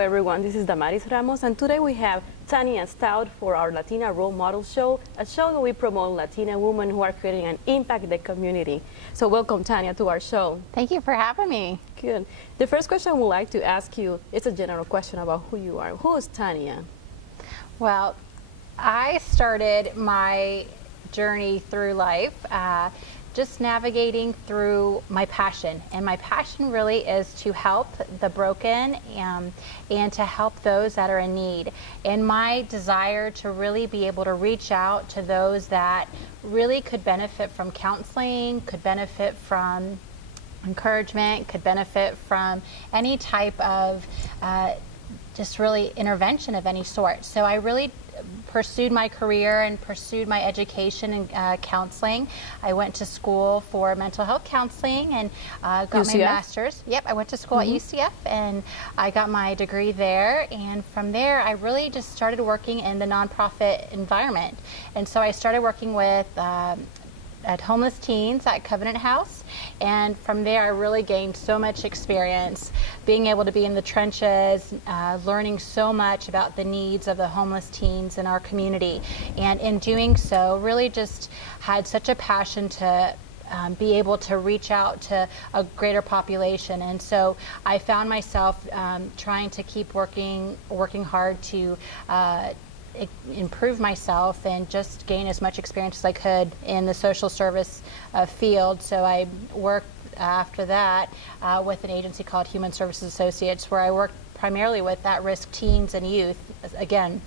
everyone, this is Damaris Ramos, and today we have Tania Stout for our Latina Role Model Show, a show where we promote Latina women who are creating an impact in the community. So welcome, Tania, to our show. Thank you for having me. Good. The first question I would like to ask you is a general question about who you are. Who is Tania? Well, I started my journey through life just navigating through my passion, and my passion really is to help the broken and to help those that are in need, and my desire to really be able to reach out to those that really could benefit from counseling, could benefit from encouragement, could benefit from any type of just really intervention of any sort. So I really pursued my career and pursued my education in counseling. I went to school for mental health counseling and got UCF? my master's. Yep, I went to school at UCF and I got my degree there. And from there, I really just started working in the nonprofit environment. And so I started working with at homeless teens at Covenant House, and from there I really gained so much experience being able to be in the trenches, learning so much about the needs of the homeless teens in our community, and in doing so really just had such a passion to be able to reach out to a greater population. And so I found myself trying to keep working hard to improve myself and just gain as much experience as I could in the social service field. So I worked after that with an agency called Human Services Associates, where I worked primarily with at-risk teens and youth again.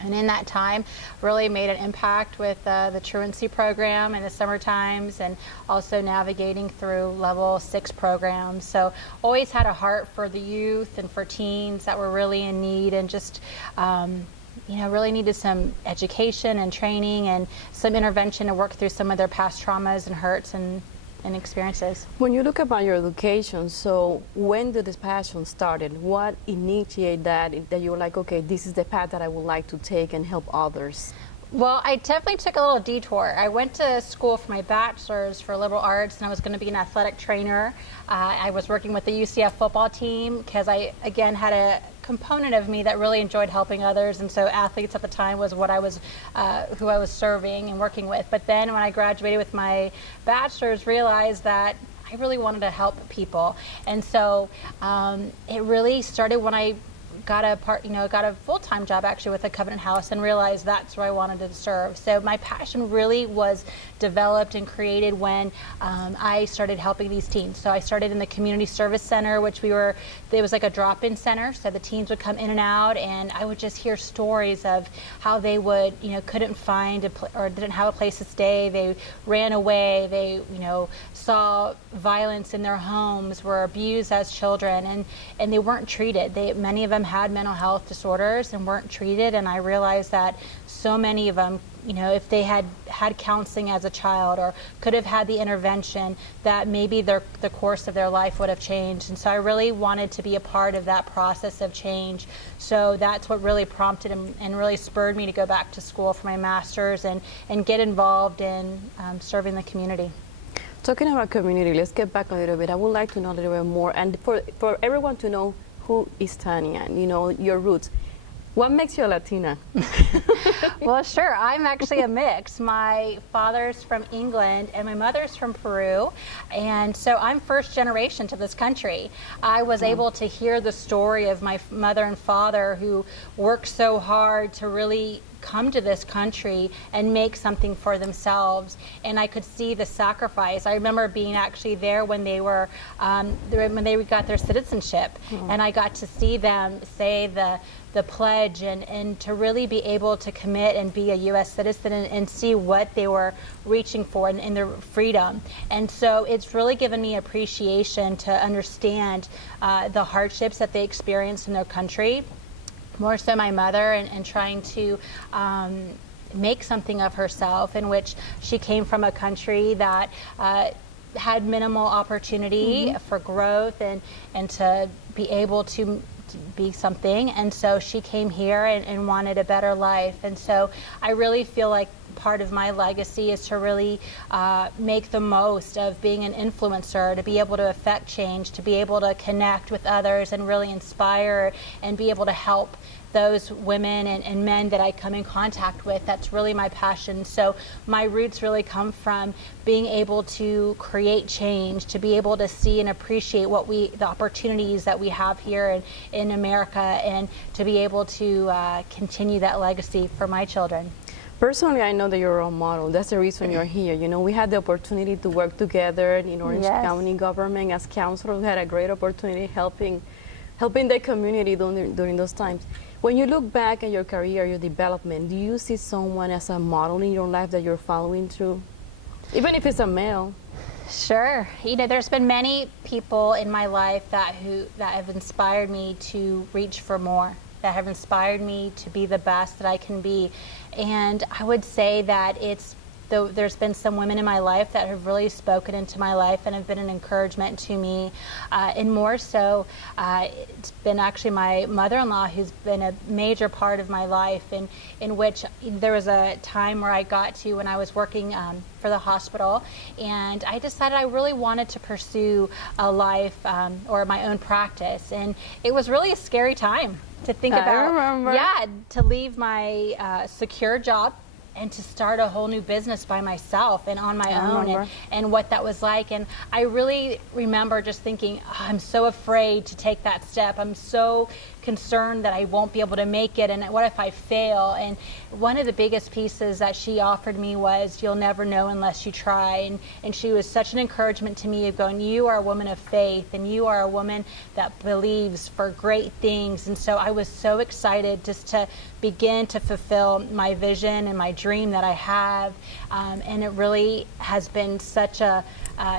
And in that time, really made an impact with the truancy program in the summer times, and also navigating through level 6 programs. So always had a heart for the youth and for teens that were really in need, and just really needed some education and training and some intervention to work through some of their past traumas and hurts and experiences. When you look about your education, so when did this passion started? What initiated that you were like, okay, this is the path that I would like to take and help others? Well, I definitely took a little detour. I went to school for my bachelor's for liberal arts, and I was going to be an athletic trainer. I was working with the UCF football team because I, again, had a component of me that really enjoyed helping others, and so athletes at the time was what I was, who I was serving and working with. But then when I graduated with my bachelor's, realized that I really wanted to help people, and so it really started when I got a full-time job actually with a Covenant House, and realized that's where I wanted to serve. So my passion really was developed and created when I started helping these teens. So I started in the community service center, which it was like a drop-in center. So the teens would come in and out, and I would just hear stories of how they would, couldn't find or didn't have a place to stay. They ran away. They, saw violence in their homes, were abused as children, and they weren't treated. Many of them had mental health disorders and weren't treated, and I realized that so many of them, if they had counseling as a child or could have had the intervention, that maybe the course of their life would have changed. And so I really wanted to be a part of that process of change. So that's what really prompted and really spurred me to go back to school for my master's and get involved in serving the community. Talking about community, let's get back a little bit. I would like to know a little bit more, and for everyone to know who is Tania, your roots. What makes you a Latina? Well, sure. I'm actually a mix. My father's from England and my mother's from Peru. And so I'm first generation to this country. I was able to hear the story of my mother and father who worked so hard to really come to this country and make something for themselves, and I could see the sacrifice. I remember being actually there when they were when they got their citizenship, and I got to see them say the pledge and to really be able to commit and be a U.S. citizen and see what they were reaching for in their freedom. And so it's really given me appreciation to understand the hardships that they experienced in their country. More so my mother, and trying to make something of herself, in which she came from a country that had minimal opportunity for growth and to be able to be something. And so she came here and wanted a better life. And so I really feel like part of my legacy is to really make the most of being an influencer, to be able to affect change, to be able to connect with others and really inspire and be able to help those women and men that I come in contact with. That's really my passion. So my roots really come from being able to create change, to be able to see and appreciate the opportunities that we have here in America, and to be able to continue that legacy for my children. Personally, I know that you're a role model. That's the reason you're here. You know, we had the opportunity to work together in Orange County government as counselors. We had a great opportunity helping the community during those times. When you look back at your career, your development, do you see someone as a model in your life that you're following through? Even if it's a male. Sure. You know, there's been many people in my life that have inspired me to reach for more, that have inspired me to be the best that I can be. And I would say that there's been some women in my life that have really spoken into my life and have been an encouragement to me. And more so, it's been actually my mother-in-law who's been a major part of my life, in which there was a time where I got to when I was working for the hospital, and I decided I really wanted to pursue a life or my own practice. And it was really a scary time to think about. Yeah, to leave my secure job and to start a whole new business by myself and on my own, and what that was like. And I really remember just thinking, oh, I'm so afraid to take that step. I'm so concerned that I won't be able to make it, and what if I fail? And one of the biggest pieces that she offered me was, you'll never know unless you try. And she was such an encouragement to me of going, you are a woman of faith, and you are a woman that believes for great things. And so I was so excited just to begin to fulfill my vision and my dream that I have. And it really has been such a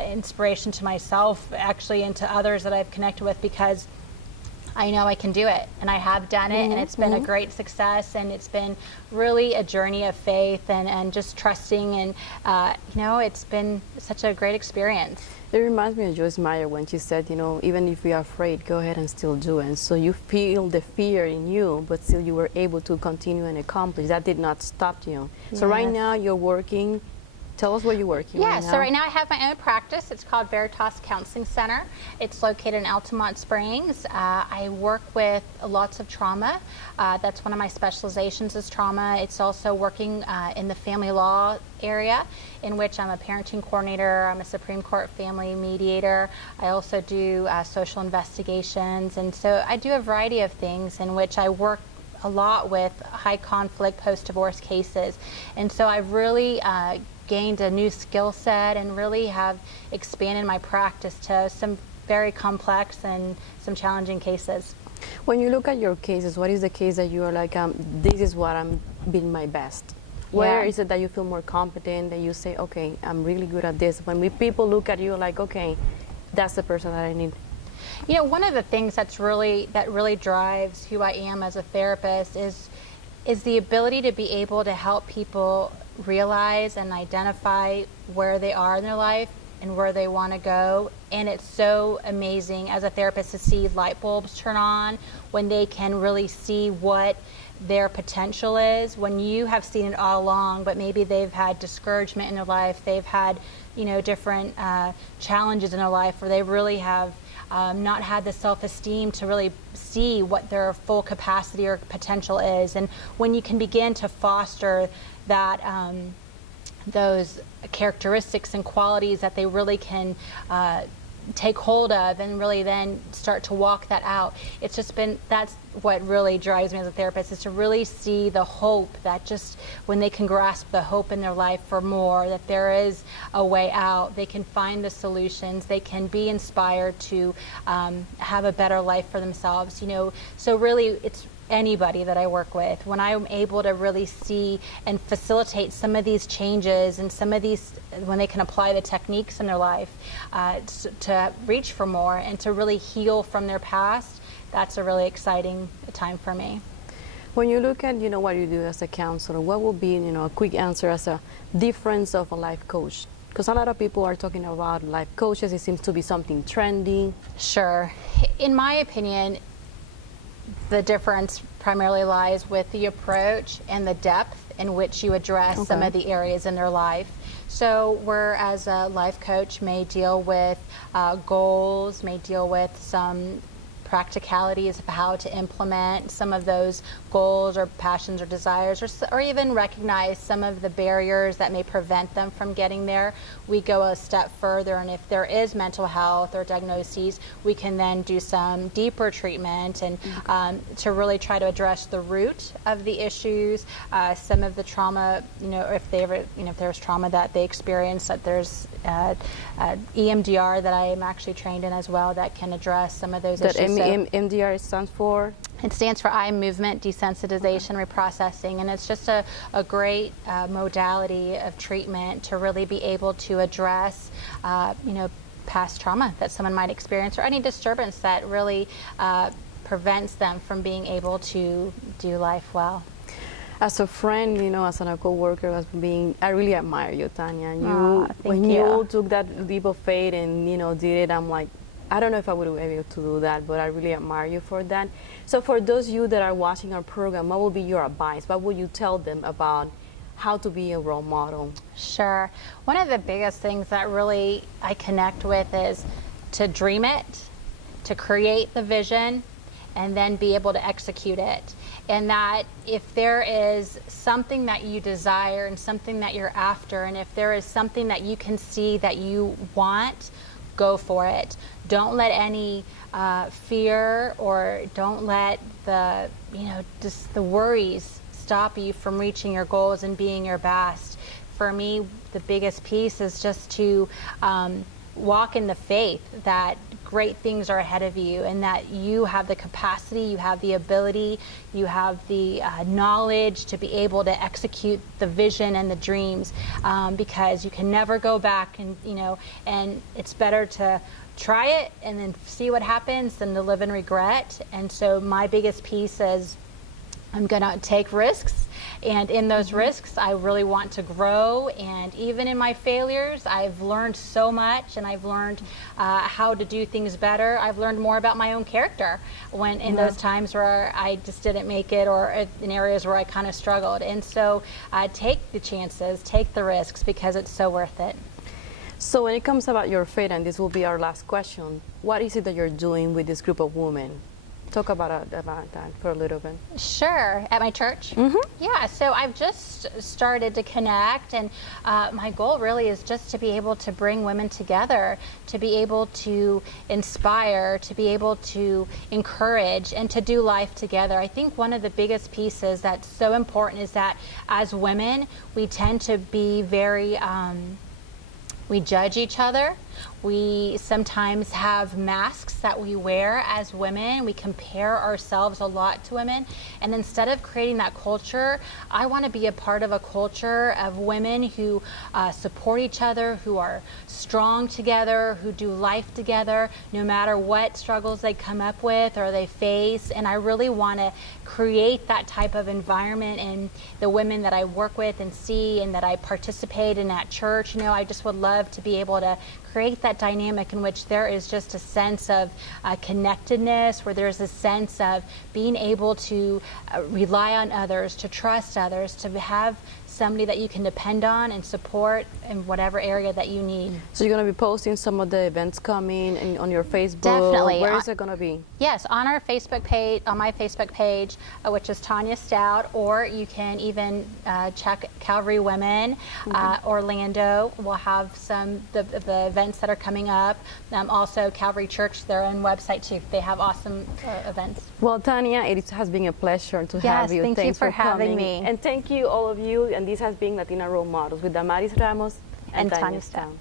inspiration to myself, actually, and to others that I've connected with, because I know I can do it, and I have done it, and it's been a great success, and it's been really a journey of faith and just trusting, and you know, it's been such a great experience. It reminds me of Joyce Meyer when she said, you know, even if we are afraid, go ahead and still do it. And so you feel the fear in you, but still you were able to continue and accomplish. That did not stop you. So right now you're working. Tell us where you're working. Yeah, so right now I have my own practice. It's called Veritas Counseling Center. It's located in Altamont Springs. I work with lots of trauma. That's one of my specializations, is trauma. It's also working in the family law area, in which I'm a parenting coordinator. I'm a Supreme Court family mediator. I also do social investigations. And so I do a variety of things in which I work a lot with high conflict post-divorce cases. And so I've really gained a new skill set and really have expanded my practice to some very complex and some challenging cases. When you look at your cases, what is the case that you are like, this is what I'm being my best? Where is it that you feel more competent, that you say, okay, I'm really good at this? When people look at you like, okay, that's the person that I need. You know, one of the things that really drives who I am as a therapist is the ability to be able to help people realize and identify where they are in their life and where they want to go. And it's so amazing as a therapist to see light bulbs turn on when they can really see what their potential is, when you have seen it all along, but maybe they've had discouragement in their life, they've had, you know, different challenges in their life, where they really have not had the self-esteem to really see what their full capacity or potential is. And when you can begin to foster that, those characteristics and qualities that they really can take hold of and really then start to walk that out. It's just been, that's what really drives me as a therapist, is to really see the hope that just when they can grasp the hope in their life for more, that there is a way out, they can find the solutions, they can be inspired to have a better life for themselves, you know. So really it's anybody that I work with, when I'm able to really see and facilitate some of these changes and some of these, when they can apply the techniques in their life to reach for more and to really heal from their past, that's a really exciting time for me. When you look at, you know, what you do as a counselor, what would be, you know, a quick answer as a difference of a life coach? Because a lot of people are talking about life coaches. It seems to be something trendy. Sure. In my opinion, the difference primarily lies with the approach and the depth in which you address some of the areas in their life. So where as a life coach may deal with goals, may deal with some practicalities of how to implement some of those goals or passions or desires, or even recognize some of the barriers that may prevent them from getting there, we go a step further, and if there is mental health or diagnoses, we can then do some deeper treatment and to really try to address the root of the issues, some of the trauma, if there's trauma that they experience, that there's EMDR that I am actually trained in as well that can address some of those issues. MDR stands for? It stands for eye movement desensitization reprocessing, and it's just a great modality of treatment to really be able to address, past trauma that someone might experience or any disturbance that really prevents them from being able to do life well. As a friend, as a co-worker, I really admire you, Tania. When you you took that leap of faith and did it, I'm like, I don't know if I would be able to do that, but I really admire you for that. So for those of you that are watching our program, what will be your advice? What would you tell them about how to be a role model? Sure. One of the biggest things that really I connect with is to dream it, to create the vision, and then be able to execute it. And that if there is something that you desire and something that you're after, and if there is something that you can see that you want, go for it. Don't let any fear or don't let the, just the worries stop you from reaching your goals and being your best. For me, the biggest piece is just to walk in the faith that great things are ahead of you and that you have the capacity, you have the ability, you have the knowledge to be able to execute the vision and the dreams, because you can never go back, and and it's better to try it and then see what happens than to live in regret. And so my biggest piece is I'm gonna take risks, and in those risks I really want to grow, and even in my failures I've learned so much, and I've learned how to do things better. I've learned more about my own character when in those times where I just didn't make it, or in areas where I kind of struggled. And so take the chances, take the risks, because it's so worth it. So when it comes about your faith, and this will be our last question, what is it that you're doing with this group of women? Talk about that for a little bit. Sure. At my church? Mm-hmm. Yeah, so I've just started to connect, and my goal really is just to be able to bring women together, to be able to inspire, to be able to encourage, and to do life together. I think one of the biggest pieces that's so important is that as women, we tend to be very, we judge each other. We sometimes have masks that we wear as women. We compare ourselves a lot to women. And instead of creating that culture, I want to be a part of a culture of women who support each other, who are strong together, who do life together, no matter what struggles they come up with or they face. And I really want to create that type of environment in the women that I work with and see and that I participate in at church. I just would love to be able to create that dynamic in which there is just a sense of connectedness, where there's a sense of being able to rely on others, to trust others, to have somebody that you can depend on and support in whatever area that you need. So you're going to be posting some of the events coming on your Facebook? Definitely. Where is it going to be? Yes, on our Facebook page, on my Facebook page, which is Tania Stout, or you can even check Calvary Women Orlando. We'll have some the events that are coming up. Also Calvary Church, their own website too. They have awesome events. Well, Tania, it has been a pleasure to have you. Thank you for having me. And thank you, all of you. And this has been Latina Role Models with Damaris Ramos and Tania Stout.